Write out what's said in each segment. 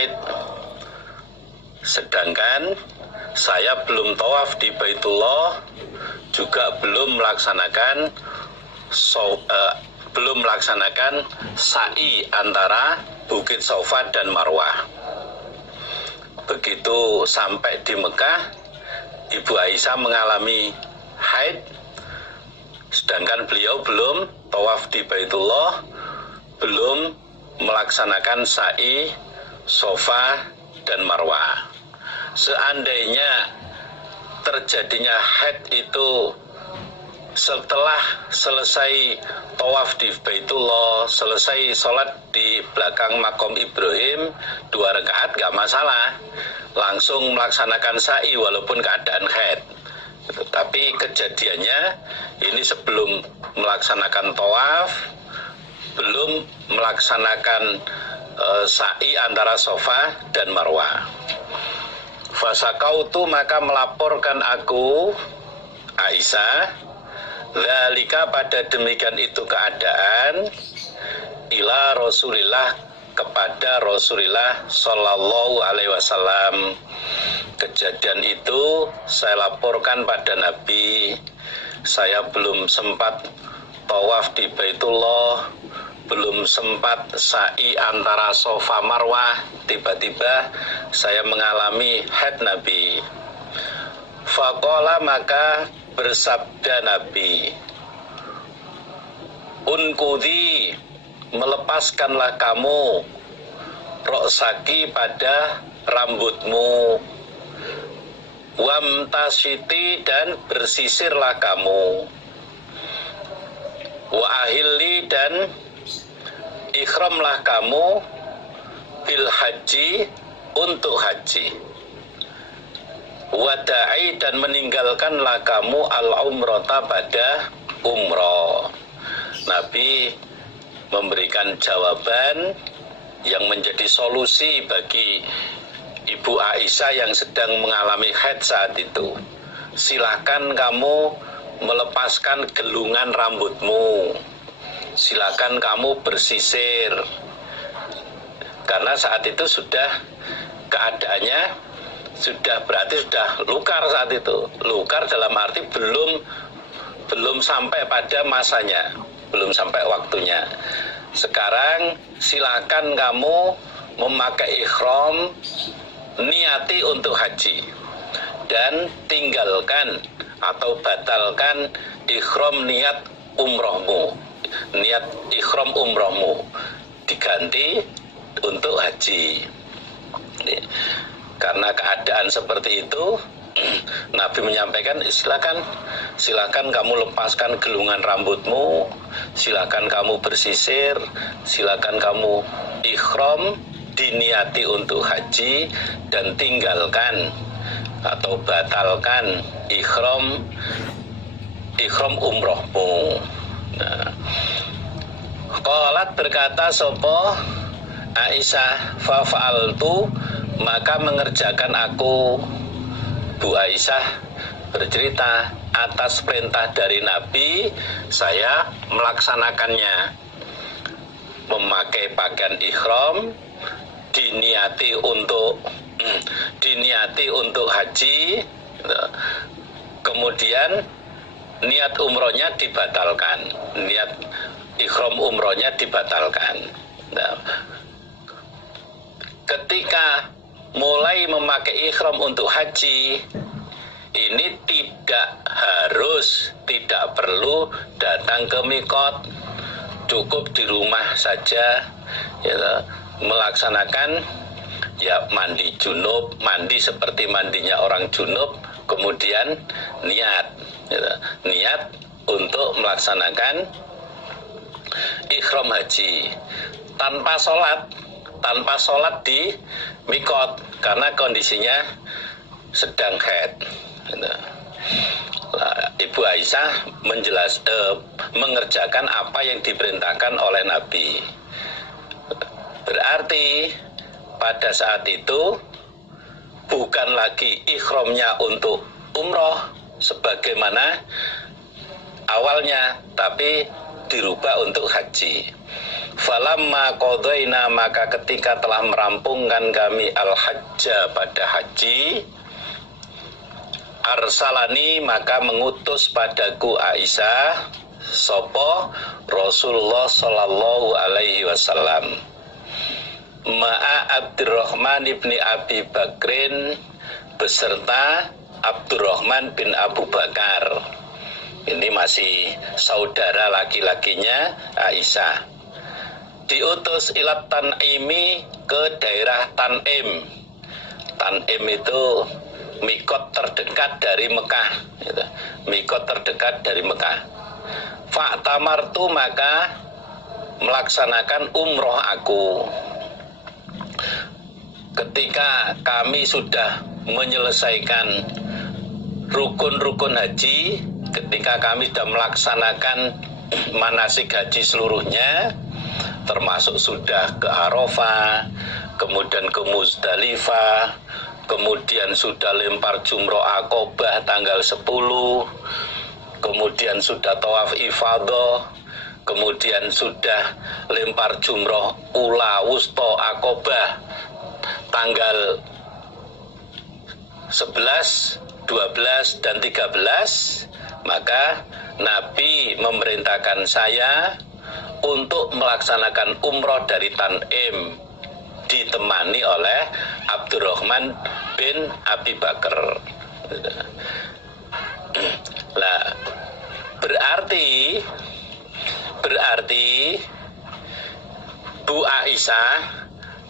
haid. Sedangkan saya belum tawaf di Baitullah, juga belum melaksanakan sa'i antara Bukit Safa dan Marwah. Begitu sampai di Mekah, Ibu Aisyah mengalami haid, sedangkan beliau belum tawaf di Baitullah, belum melaksanakan sa'i Safa dan Marwah. Seandainya terjadinya haid itu setelah selesai tawaf di Baitullah, selesai sholat di belakang makom Ibrahim 2 rakaat, gak masalah, langsung melaksanakan sa'i walaupun keadaan haid. Tapi kejadiannya ini sebelum melaksanakan tawaf, belum melaksanakan sa'i antara Safa dan Marwah. Fasakautu, maka melaporkan aku, Aisyah, dzalika, pada demikian itu keadaan, ila Rasulillah, kepada Rasulillah Sallallahu Alaihi Wasallam. Kejadian itu saya laporkan pada Nabi. Saya belum sempat tawaf di Baitullah, belum sempat sa'i antara Safa Marwah, tiba-tiba saya mengalami haid Nabi. Faqala, maka bersabda Nabi, unkudhi, melepaskanlah kamu, roksaki, pada rambutmu, wamtasiti, dan bersisirlah kamu, wa ahilli, dan ikhramlah kamu, bil haji, untuk haji, wada'i, dan meninggalkanlah kamu al-umrata, pada umroh. Nabi memberikan jawaban yang menjadi solusi bagi Ibu Aisyah yang sedang mengalami haid saat itu. Silakan kamu melepaskan gelungan rambutmu, silakan kamu bersisir, karena saat itu sudah keadaannya berarti sudah lukar saat itu. Lukar dalam arti belum sampai pada masanya, belum sampai waktunya. Sekarang silakan kamu memakai ihram, niati untuk haji, dan tinggalkan atau batalkan ihram niat umrohmu, niat ihram umrohmu, diganti untuk haji. Karena keadaan seperti itu, Nabi menyampaikan, silakan kamu lepaskan gelungan rambutmu, silakan kamu bersisir, silakan kamu ihram, diniati untuk haji, dan tinggalkan atau batalkan ihram umrohmu. Nah, qalat, berkata sopo Aisyah, fa'altu, maka mengerjakan aku. Bu Aisyah bercerita, atas perintah dari Nabi saya melaksanakannya, memakai pakaian ihram, diniati untuk haji, kemudian niat umrohnya dibatalkan, niat ihram umrohnya dibatalkan. Nah, ketika mulai memakai ihram untuk haji, ini tidak perlu datang ke mikot, cukup di rumah saja, ya, melaksanakan mandi junub, mandi seperti mandinya orang junub, kemudian niat untuk melaksanakan ihram haji tanpa sholat di mikot, karena kondisinya sedang haid. Ibu Aisyah mengerjakan apa yang diperintahkan oleh Nabi. Berarti pada saat itu bukan lagi ihramnya untuk umroh sebagaimana awalnya, tapi dirubah untuk haji. Falamma qadaina, maka ketika telah merampungkan kami al-hajja pada haji, arsalani, maka mengutus padaku Aisyah sopo Rasulullah sallallahu alaihi wasallam ma'a Abdurrahman ibni Abi Bakrin, beserta Abdurrahman bin Abu Bakar. Ini masih saudara laki-lakinya Aisyah. Diutus ilat Tan'imi, ke daerah Tan'im. Tan'im itu mikot terdekat dari Mekah, gitu. Mikot terdekat dari Mekah. Fa'tamartu, maka melaksanakan umroh aku. Ketika kami sudah menyelesaikan rukun-rukun haji, ketika kami sudah melaksanakan manasik haji seluruhnya, termasuk sudah ke Arafah, kemudian ke Muzdalifah, kemudian sudah lempar jumroh Aqobah tanggal 10, kemudian sudah tawaf ifadah, kemudian sudah lempar jumroh ula wusto Aqobah tanggal 11, 12, dan 13, maka Nabi memerintahkan saya untuk melaksanakan umroh dari Tan'im, ditemani oleh Abdurrahman bin Abi Bakar. Nah, berarti Bu Aisyah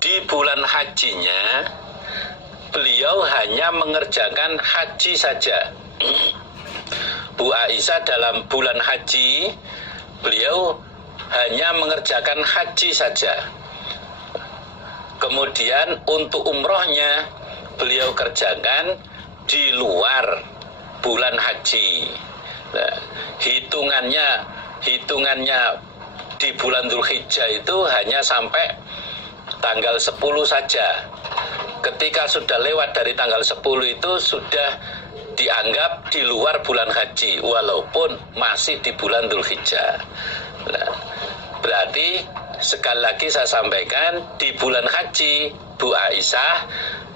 di bulan hajinya beliau hanya mengerjakan haji saja. Bu Aisyah dalam bulan haji beliau hanya mengerjakan haji saja. Kemudian untuk umrohnya beliau kerjakan di luar bulan haji. Nah, hitungannya di bulan Dzulhijjah itu hanya sampai tanggal 10 saja. Ketika sudah lewat dari tanggal 10 itu sudah dianggap di luar bulan haji, walaupun masih di bulan Dzulhijjah. Nah, berarti sekali lagi saya sampaikan, di bulan haji Bu Aisyah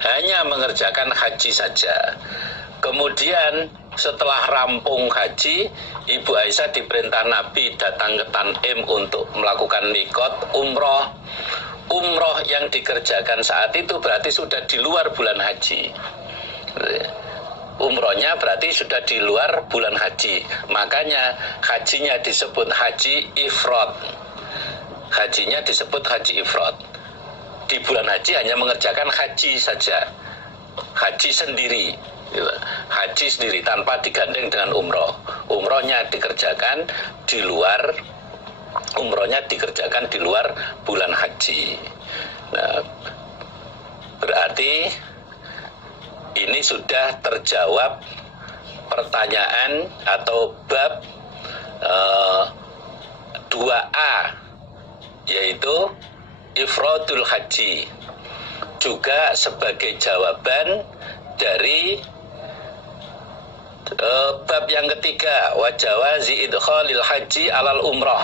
hanya mengerjakan haji saja. Kemudian setelah rampung haji, Ibu Aisyah diperintah Nabi datang ke Tan'im untuk melakukan mikot umroh. Umroh yang dikerjakan saat itu berarti sudah di luar bulan haji. Umrohnya berarti sudah di luar bulan haji. Makanya hajinya disebut haji ifrad. Hajinya disebut haji ifrad. Di bulan haji hanya mengerjakan haji saja. Haji sendiri. Haji sendiri tanpa digandeng dengan umroh. Umrohnya dikerjakan di luar bulan haji. Nah, berarti ini sudah terjawab pertanyaan atau bab 2A, yaitu ifradul haji, juga sebagai jawaban dari bab yang ketiga, wa jawazi idkhalil haji alal umroh,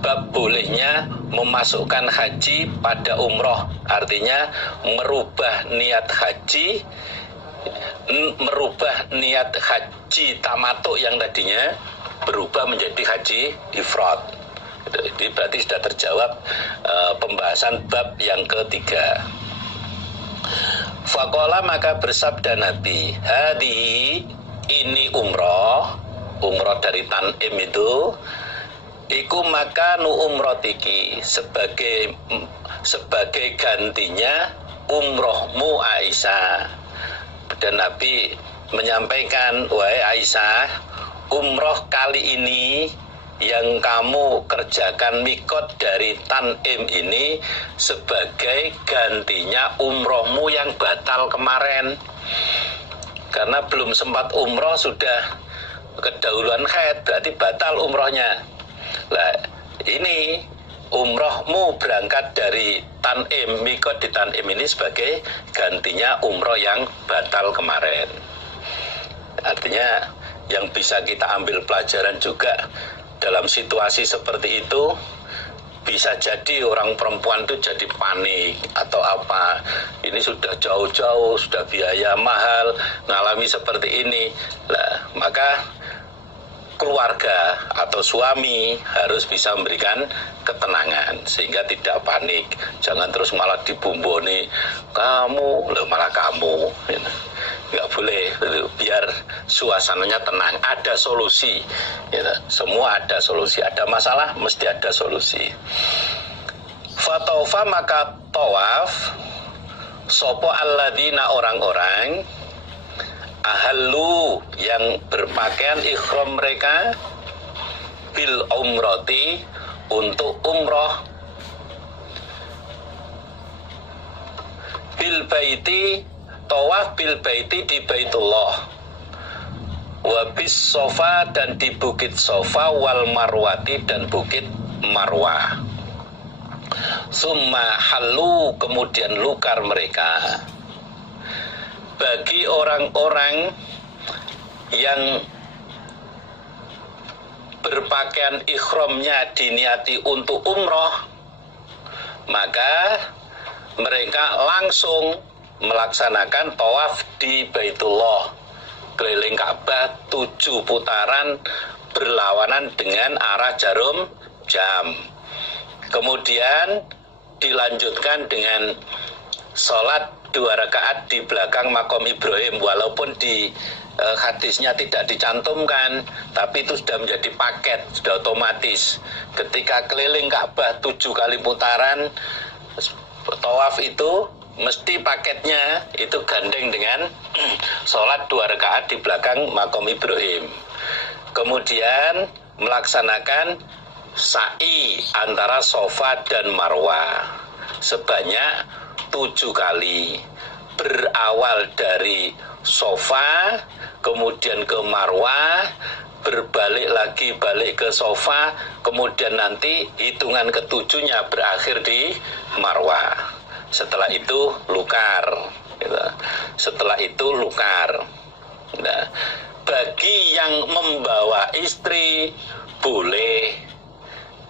bab bolehnya memasukkan haji pada umroh, artinya merubah niat haji tamattu yang tadinya berubah menjadi haji ifrad. Jadi berarti sudah terjawab pembahasan bab yang ketiga. Faqala, maka bersabda Nabi, hadi, ini umroh dari Tan'im itu, iku makanu umrotiki, sebagai gantinya umrohmu Aisyah. Dan Nabi menyampaikan, wahai Aisyah, umroh kali ini yang kamu kerjakan mikot dari Tan'im ini sebagai gantinya umrohmu yang batal kemarin. Karena belum sempat umroh sudah kedahuluan haid, berarti batal umrohnya. Nah, ini umrohmu berangkat dari Tan'im, mikot di Tan'im ini sebagai gantinya umroh yang batal kemarin. Artinya yang bisa kita ambil pelajaran juga dalam situasi seperti itu, bisa jadi orang perempuan itu jadi panik atau apa. Ini sudah jauh-jauh, sudah biaya mahal, ngalami seperti ini. Nah, maka keluarga atau suami harus bisa memberikan ketenangan sehingga tidak panik. Jangan terus malah dibumboni, kamu, malah kamu. Nggak boleh, biar suasananya tenang. Ada solusi, semua ada solusi. Ada masalah mesti ada solusi. Fatofa maka tawaf sopo alladzina orang-orang ahallu yang berpakaian ikhram mereka bil umroti untuk umroh bil baiti tawaf bil baiti di Baitullah wabis sofa dan di bukit sofa wal marwati dan bukit marwah summa halu kemudian lukar mereka. Bagi orang-orang yang berpakaian ikhramnya diniati untuk umroh, maka mereka langsung melaksanakan tawaf di Baitullah keliling Ka'bah 7 putaran berlawanan dengan arah jarum jam. Kemudian dilanjutkan dengan sholat 2 rakaat di belakang makom Ibrahim, walaupun di hadisnya tidak dicantumkan, tapi itu sudah menjadi paket, sudah otomatis. Ketika keliling Ka'bah 7 kali putaran tawaf itu mesti paketnya itu gandeng dengan sholat 2 rakaat di belakang makom Ibrahim. Kemudian melaksanakan sa'i antara Safa dan Marwah sebanyak 7 kali, berawal dari Safa kemudian ke Marwah, berbalik lagi balik ke Safa, kemudian nanti hitungan ketujuhnya berakhir di Marwah. Setelah itu lukar, gitu. Setelah itu lukar. Nah, bagi yang membawa istri boleh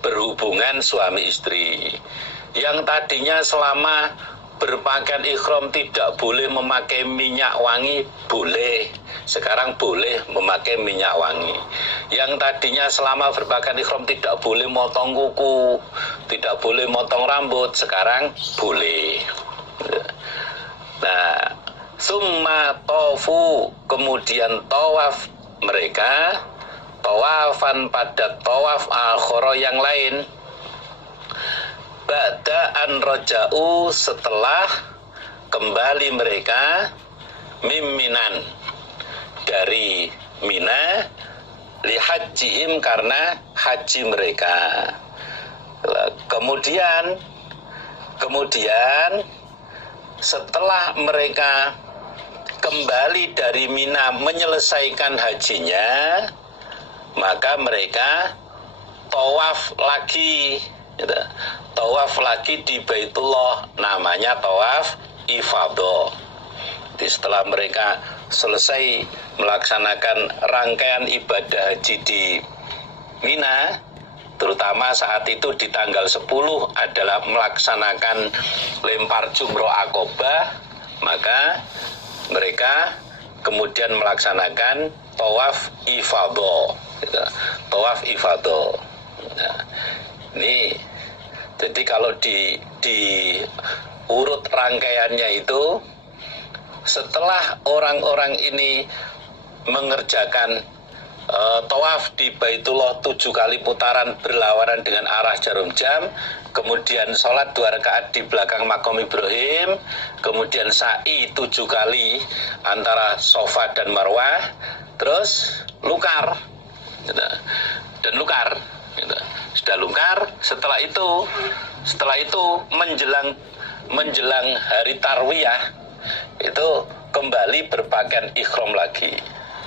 berhubungan suami istri. Yang tadinya selama berpakaian ikhram tidak boleh memakai minyak wangi, boleh. Sekarang boleh memakai minyak wangi. Yang tadinya selama berpakaian ikhram tidak boleh motong kuku, tidak boleh motong rambut, sekarang boleh. Nah, summa tofu, kemudian tawaf mereka, tawafan pada tawaf akhara yang lain. Ba'da'an raja'u, setelah kembali mereka miminan dari Mina lihajjihim karena haji mereka. Kemudian setelah mereka kembali dari Mina menyelesaikan hajinya, maka mereka tawaf lagi, gitu. Tawaf lagi di Baitullah, namanya tawaf ifadah. Jadi setelah mereka selesai melaksanakan rangkaian ibadah haji di Mina, terutama saat itu di tanggal 10 adalah melaksanakan lempar jumroh Aqobah, maka mereka kemudian melaksanakan tawaf ifadah, gitu. Tawaf ifadah. Nah, ini jadi kalau di urut rangkaiannya itu, setelah orang-orang ini mengerjakan tawaf di Baitullah 7 kali putaran berlawanan dengan arah jarum jam, kemudian sholat 2 rakaat di belakang makom Ibrahim, kemudian sa'i 7 kali antara Safa dan Marwah, terus lukar, dan lukar, sudah lukar. Setelah itu menjelang hari tarwiyah itu kembali berpakaian ikhram lagi.